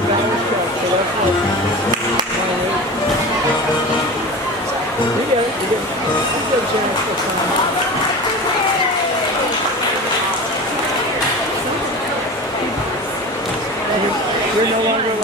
the batter's truck, so that's what. You get it. You get a chance to come. You're no longer